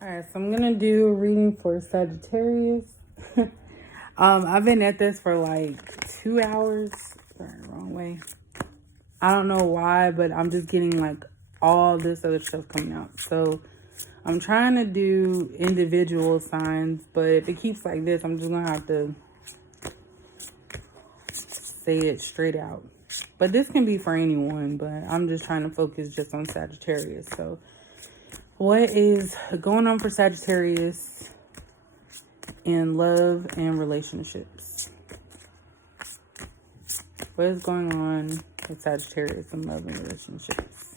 All right, so I'm gonna do a reading for Sagittarius. I've been at this for like 2 hours. Sorry, wrong way. I don't know why, but I'm just getting like all this other stuff coming out. So I'm trying to do individual signs, but if it keeps like this, I'm just gonna have to say it straight out. But this can be for anyone, but I'm just trying to focus just on Sagittarius. So what is going on for Sagittarius in love and relationships? What is going on with Sagittarius in love and relationships?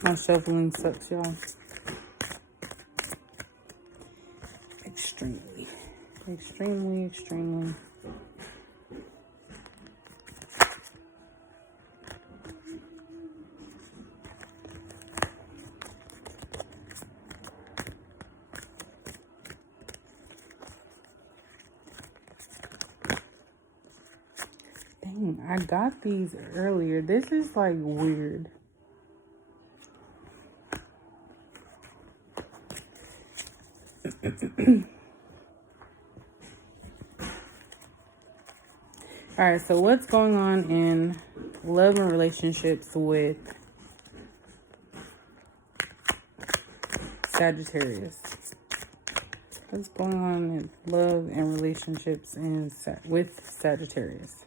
My shuffling sucks, y'all. Extremely. Dang, I got these earlier. This is like weird. All right, so what's going on in love and relationships with Sagittarius? What's going on in love and relationships with Sagittarius?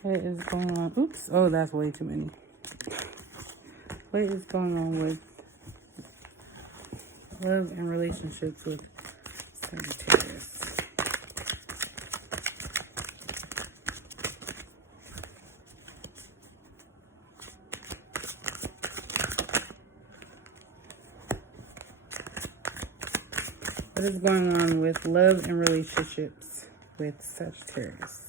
What is going on? Oops. Oh, that's way too many. What is going on with love and relationships with Sagittarius? What is going on with love and relationships with Sagittarius?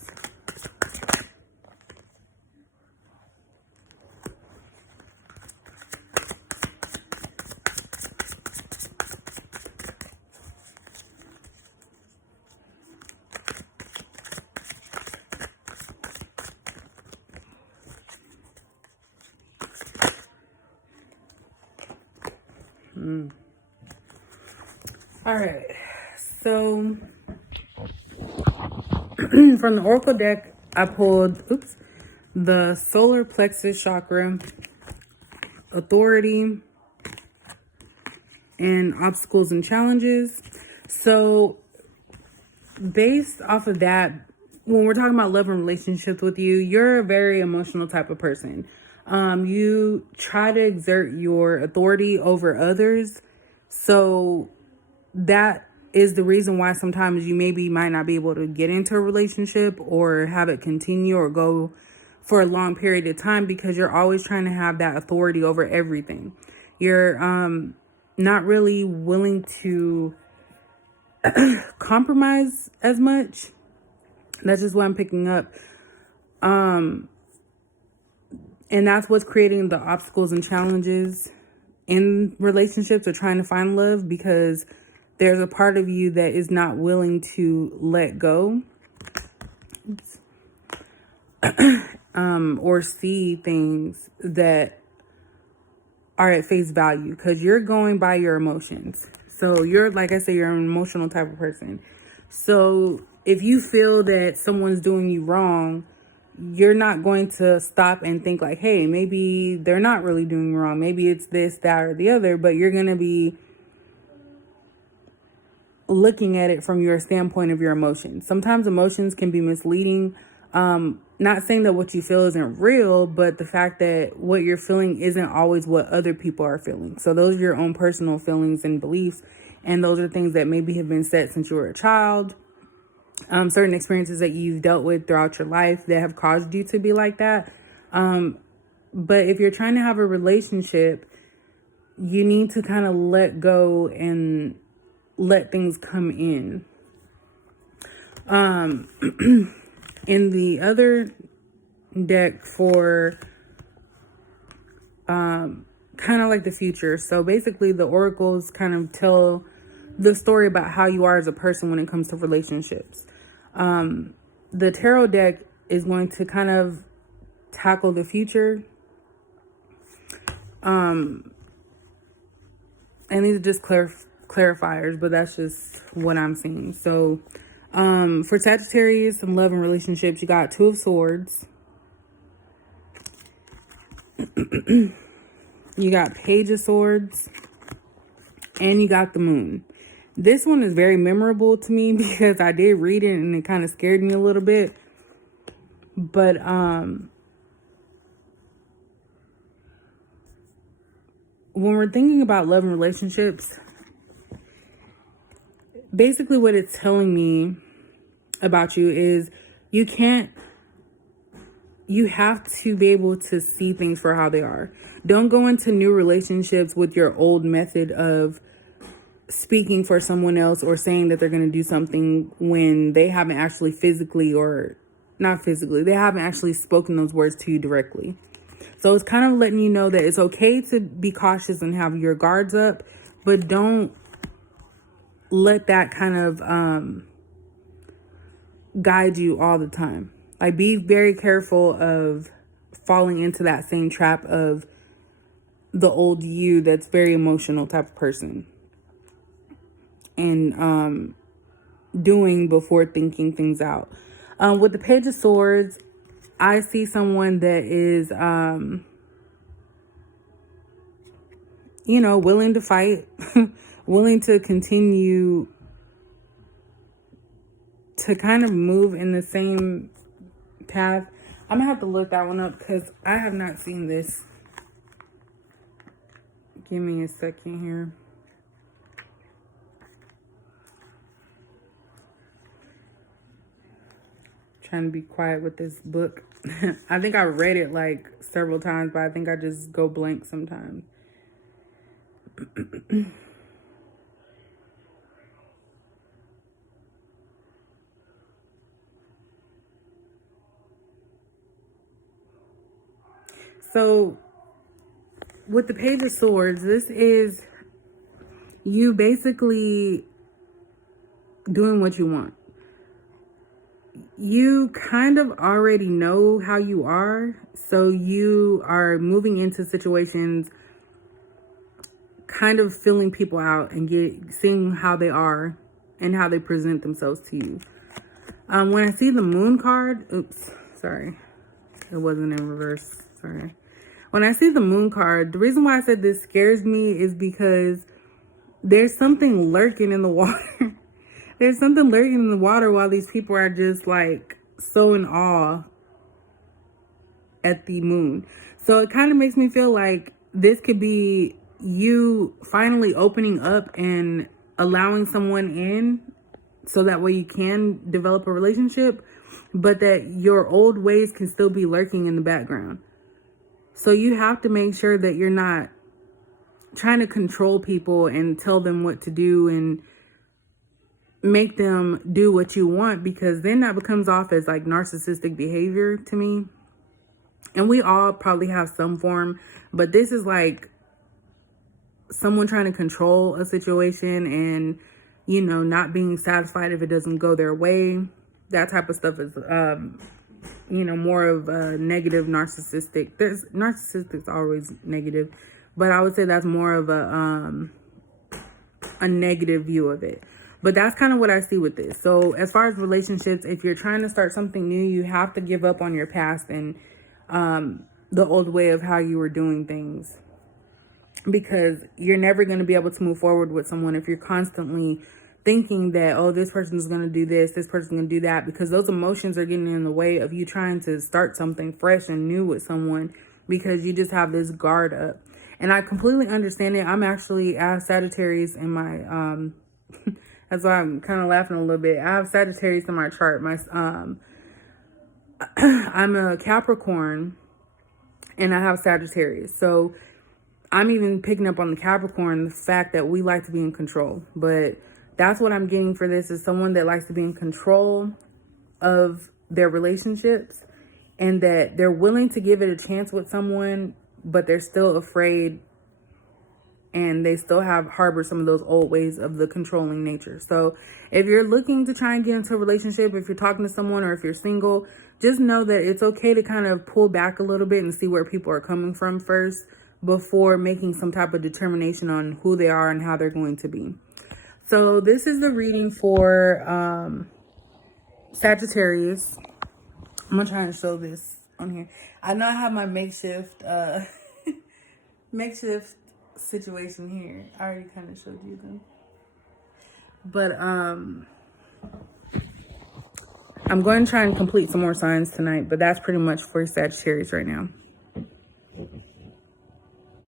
All right, so from the Oracle deck, I pulled, the solar plexus chakra, authority, and obstacles and challenges. So based off of that, when we're talking about love and relationships with you, you're a very emotional type of person. You try to exert your authority over others. So that is the reason why sometimes you might not be able to get into a relationship or have it continue or go for a long period of time, because you're always trying to have that authority over everything. You're not really willing to compromise as much. That's just what I'm picking up. And that's what's creating the obstacles and challenges in relationships or trying to find love, because there's a part of you that is not willing to let go. Or see things that are at face value, because you're going by your emotions. So you're, like I say, you're an emotional type of person. So if you feel that someone's doing you wrong, you're not going to stop and think like, hey, maybe they're not really doing you wrong. Maybe it's this, that, or the other. But you're going to be looking at it from your standpoint of your emotions. Sometimes emotions can be misleading. Not saying that what you feel isn't real, but the fact that what you're feeling isn't always what other people are feeling. So those are your own personal feelings and beliefs. And those are things that maybe have been set since you were a child. Certain experiences that you've dealt with throughout your life that have caused you to be like that. But if you're trying to have a relationship, you need to kind of let go and let things come in. In the other deck for kind kind of like the future. So basically the oracles kind of tell the story about how you are as a person when it comes to relationships. The tarot deck is going to kind of tackle the future. And these are just clarifiers, but that's just what I'm seeing. So for Sagittarius and love and relationships, you got Two of Swords. You got Page of Swords. And you got the Moon. This one is very memorable to me because I did read it and it kind of scared me a little bit. But when we're thinking about love and relationships, basically what it's telling me about you is you have to be able to see things for how they are. Don't go into new relationships with your old method of speaking for someone else or saying that they're going to do something when they haven't actually physically, or not physically, they haven't actually spoken those words to you directly. So it's kind of letting you know that it's okay to be cautious and have your guards up, but don't let that kind of guide you all the time. Like, be very careful of falling into that same trap of the old you that's very emotional type of person. And doing before thinking things out. With the Page of Swords, I see someone that is, willing to fight, willing to continue to kind of move in the same path. I'm gonna have to look that one up because I have not seen this. Give me a second here. Trying to be quiet with this book. I think I read it like several times, but I think I just go blank sometimes. So with the Page of Swords, this is you basically doing what you want. You kind of already know how you are, so you are moving into situations kind of filling people out and seeing how they are and how they present themselves to you. When I see the Moon card, sorry, it wasn't in reverse, sorry. When I see the Moon card, the reason why I said this scares me is because there's something lurking in the water. There's something lurking in the water while these people are just like so in awe at the moon. So it kind of makes me feel like this could be you finally opening up and allowing someone in so that way you can develop a relationship, but that your old ways can still be lurking in the background. So you have to make sure that you're not trying to control people and tell them what to do and make them do what you want, because then that becomes off as like narcissistic behavior to me. And we all probably have some form, but this is like someone trying to control a situation and, not being satisfied if it doesn't go their way. That type of stuff is, more of a negative narcissistic. Narcissistic's always negative, but I would say that's more of a negative view of it. But that's kind of what I see with this. So as far as relationships, if you're trying to start something new, you have to give up on your past and the old way of how you were doing things. Because you're never going to be able to move forward with someone if you're constantly thinking that, oh, this person's going to do this person's going to do that, because those emotions are getting in the way of you trying to start something fresh and new with someone, because you just have this guard up. And I completely understand it. I'm actually, I have Sagittarius in my, that's why I'm kind of laughing a little bit. I have Sagittarius in my chart. I'm a Capricorn and I have Sagittarius. So I'm even picking up on the Capricorn, the fact that we like to be in control. But that's what I'm getting for this, is someone that likes to be in control of their relationships and that they're willing to give it a chance with someone, but they're still afraid and they still have harbored some of those old ways of the controlling nature. So if you're looking to try and get into a relationship, if you're talking to someone, or if you're single, just know that it's okay to kind of pull back a little bit and see where people are coming from first before making some type of determination on who they are and how they're going to be. So this is the reading for Sagittarius. I'm gonna try and show this on here. I know I have my makeshift makeshift situation here. I already kind of showed you them. But I'm going to try and complete some more signs tonight, but that's pretty much for Sagittarius right now.